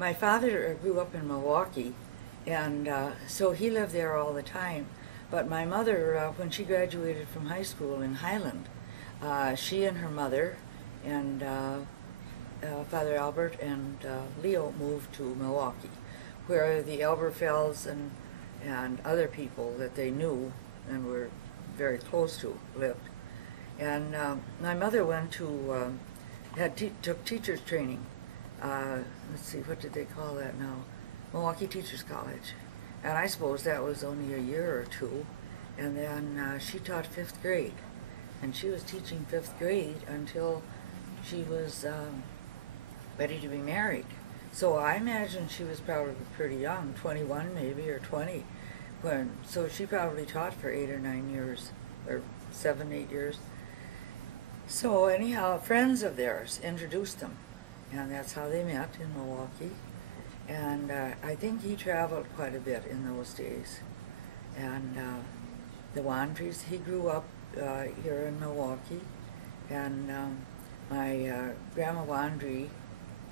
My father grew up in Milwaukee, and so he lived there all the time. But my mother, when she graduated from high school in Highland, she and her mother and Father Albert and Leo moved to Milwaukee, where the Elberfelds and other people that they knew and were very close to lived. And my mother went to, took teacher's training. Let's see, what did they call that now? Milwaukee Teachers College. And I suppose that was only a year or two. And then she taught 5th grade. And she was teaching 5th grade until she was ready to be married. So I imagine she was probably pretty young, 21 maybe, or 20. So she probably taught for 8 or 9 years, or 7, 8 years. So anyhow, friends of theirs introduced them. And that's how they met in Milwaukee. And I think he traveled quite a bit in those days. And the Wandries, he grew up here in Milwaukee. And my Grandma Wandry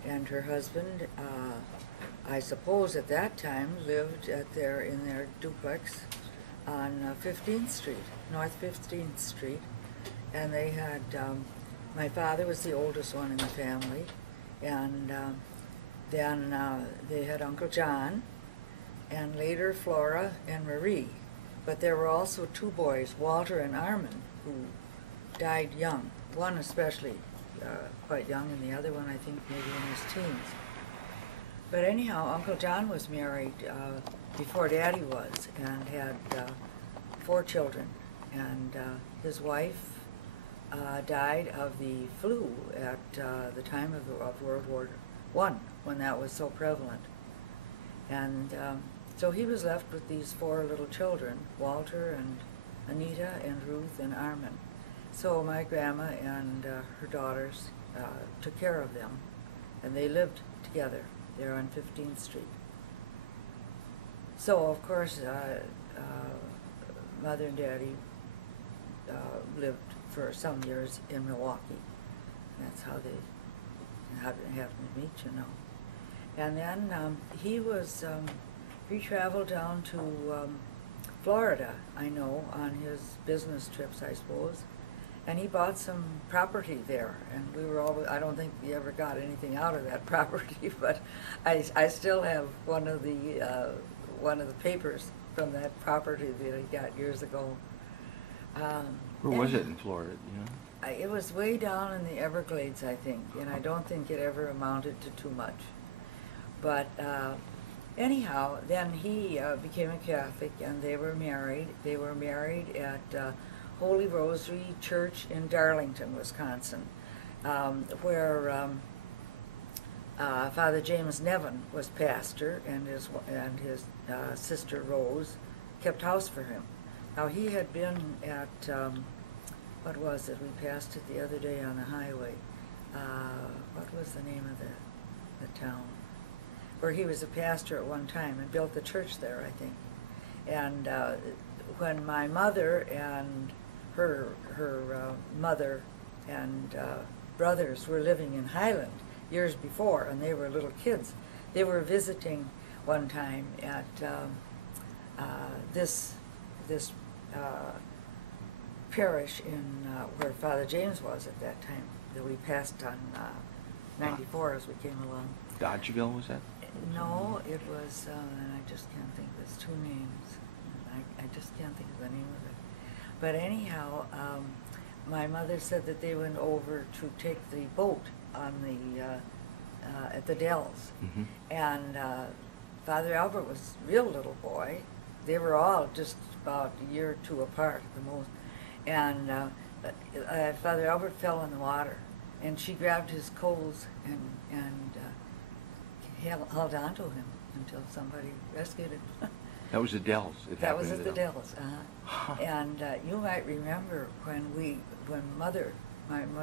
and her husband, I suppose at that time, lived in their duplex on 15th Street, North 15th Street. And they had, my father was the oldest one in the family. And then they had Uncle John, and later Flora and Marie. But there were also 2 boys, Walter and Armin, who died young. One especially quite young, and the other one I think maybe in his teens. But anyhow, Uncle John was married before Daddy was, and had 4 children. And his wife died of the flu at the time of World War I, when that was so prevalent. And so he was left with these 4 little children, Walter and Anita and Ruth and Armin. So my grandma and her daughters took care of them, and they lived together there on 15th Street. So of course, Mother and Daddy lived for some years in Milwaukee. That's how they happened to meet, you know. And then he traveled down to Florida, I know, on his business trips, I suppose. And he bought some property there, and we were all, I don't think he ever got anything out of that property, but I still have one of the papers from that property that he got years ago. Where was it in Florida, you know? It was way down in the Everglades, I think, and I don't think it ever amounted to too much. But anyhow, then he became a Catholic, and they were married. They were married at Holy Rosary Church in Darlington, Wisconsin, where Father James Nevin was pastor, and his sister Rose kept house for him. Now he had been at, what was it? We passed it the other day on the highway. What was the name of the town? Where he was a pastor at one time and built the church there, I think. And when my mother and her mother and brothers were living in Highland years before, and they were little kids, they were visiting one time at this parish in where Father James was at that time, that we passed on 94 as we came along. Dodgeville, was that? No, it was, and I just can't think, there's 2 names. I just can't think of the name of it. But anyhow, my mother said that they went over to take the boat on the, at the Dells. Mm-hmm. And Father Albert was a real little boy. They were all just about a year or 2 apart at the most. And Father Albert fell in the water, and she grabbed his clothes and held on to him until somebody rescued him. That was the Dells. That was at the Dells. And you might remember when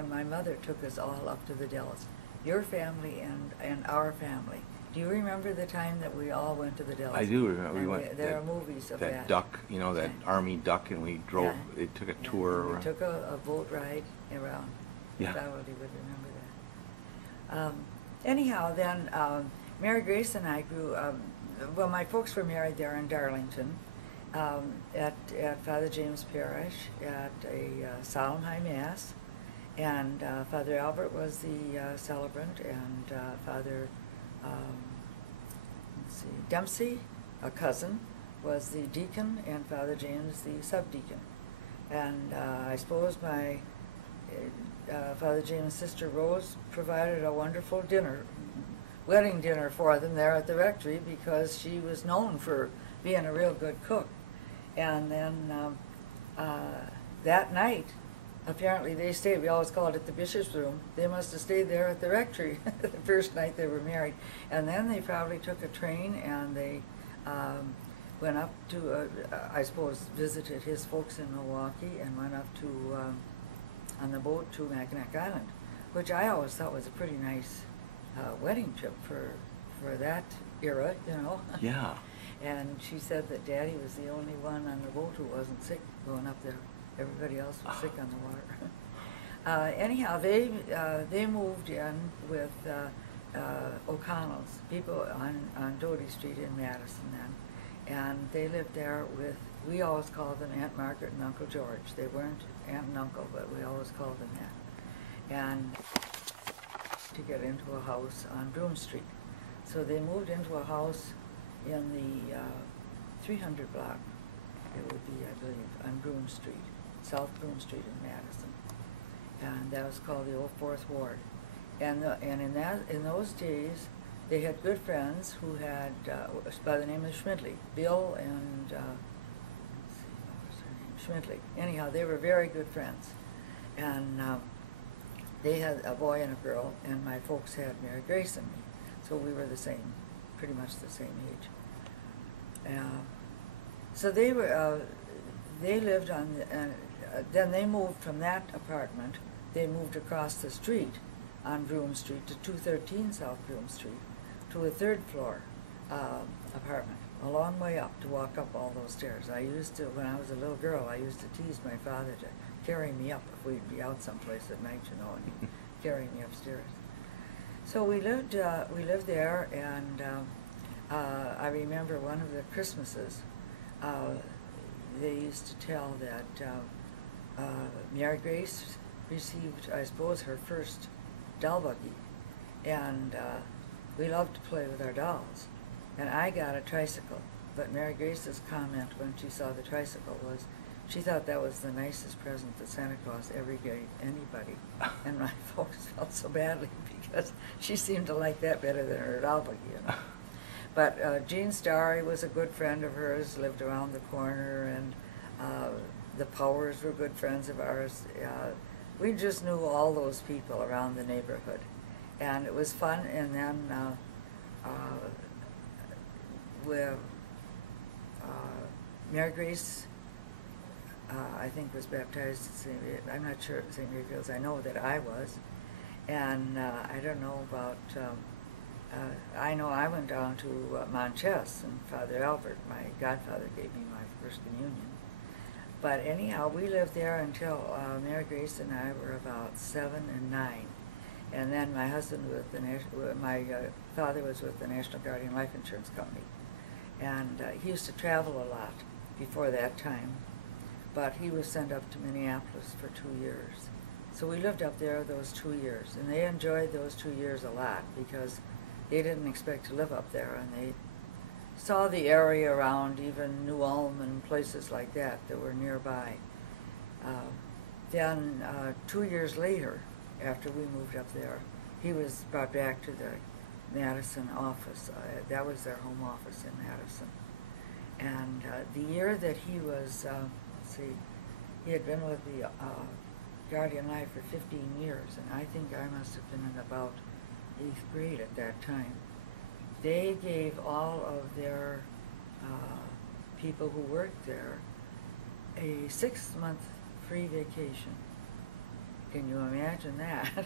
my mother took us all up to the Dells, your family and our family. Do you remember the time that we all went to the Dells? I do remember. We went. There are movies of that. That duck, you know, that army duck, and we drove. Yeah. It took a tour around. We took a boat ride around. Yeah. I probably would remember that. Anyhow, then Mary Grace and I grew, well, my folks were married there in Darlington, at Father James Parish at a solemn high mass, and Father Albert was the celebrant, and Father let's see, Dempsey, a cousin, was the deacon, and Father James the subdeacon. And I suppose my Father James' sister Rose provided a wonderful wedding dinner for them there at the rectory, because she was known for being a real good cook. And then that night, apparently they stayed, we always called it the bishop's room, they must have stayed there at the rectory the first night they were married. And then they probably took a train and they went up to, I suppose, visited his folks in Milwaukee, and went up to, on the boat to Mackinac Island, which I always thought was a pretty nice wedding trip for that era, you know. Yeah. And she said that Daddy was the only one on the boat who wasn't sick going up there. Everybody else was sick on the water. Anyhow, they moved in with O'Connell's, people on Doty Street in Madison then. And they lived there with, we always called them Aunt Margaret and Uncle George. They weren't Aunt and Uncle, but we always called them that. And to get into a house on Broome Street. So they moved into a house in the 300 block, it would be, I believe, on Broome Street, South Broome Street in Madison. And that was called the Old Fourth Ward. And in those days, they had good friends who had, by the name of Schmidley, Bill and, let's see, what was her name? Schmidley. Anyhow, they were very good friends. And they had a boy and a girl, and my folks had Mary Grace and me. So we were the same, pretty much the same age. So they were, they lived on, then they moved from that apartment, they moved across the street on Broome Street to 213 South Broome Street, to a third floor apartment, a long way up to walk up all those stairs. I used to, when I was a little girl, I used to tease my father to carry me up if we'd be out someplace at night, you know, and he'd carry me upstairs. So we lived there, and I remember one of the Christmases, they used to tell that Mary Grace received, I suppose, her first doll buggy, and we loved to play with our dolls. And I got a tricycle, but Mary Grace's comment when she saw the tricycle was, she thought that was the nicest present that Santa Claus ever gave anybody. And my folks felt so badly because she seemed to like that better than her doll buggy, you know. But Jean Starry was a good friend of hers, lived around the corner, and the Powers were good friends of ours. We just knew all those people around the neighborhood, and it was fun. And then Mary Grace, I think, was baptized at St. I'm not sure at St. Maryfields. I know that I was, and I don't know about. I know I went down to Monchess, and Father Albert, my godfather, gave me my first communion. But anyhow, we lived there until Mary Grace and I were about 7 and 9. And then my husband my father was with the National Guardian Life Insurance Company. And he used to travel a lot before that time. But he was sent up to Minneapolis for 2 years. So we lived up there those 2 years. And they enjoyed those 2 years a lot because they didn't expect to live up there, and they saw the area around, even New Ulm and places like that were nearby. Then 2 years later, after we moved up there, he was brought back to the Madison office. That was their home office in Madison. And the year that he was, let's see, he had been with the Guardian Life for 15 years, and I think I must have been in about 8th grade at that time. They gave all of their people who worked there a 6-month free vacation. Can you imagine that?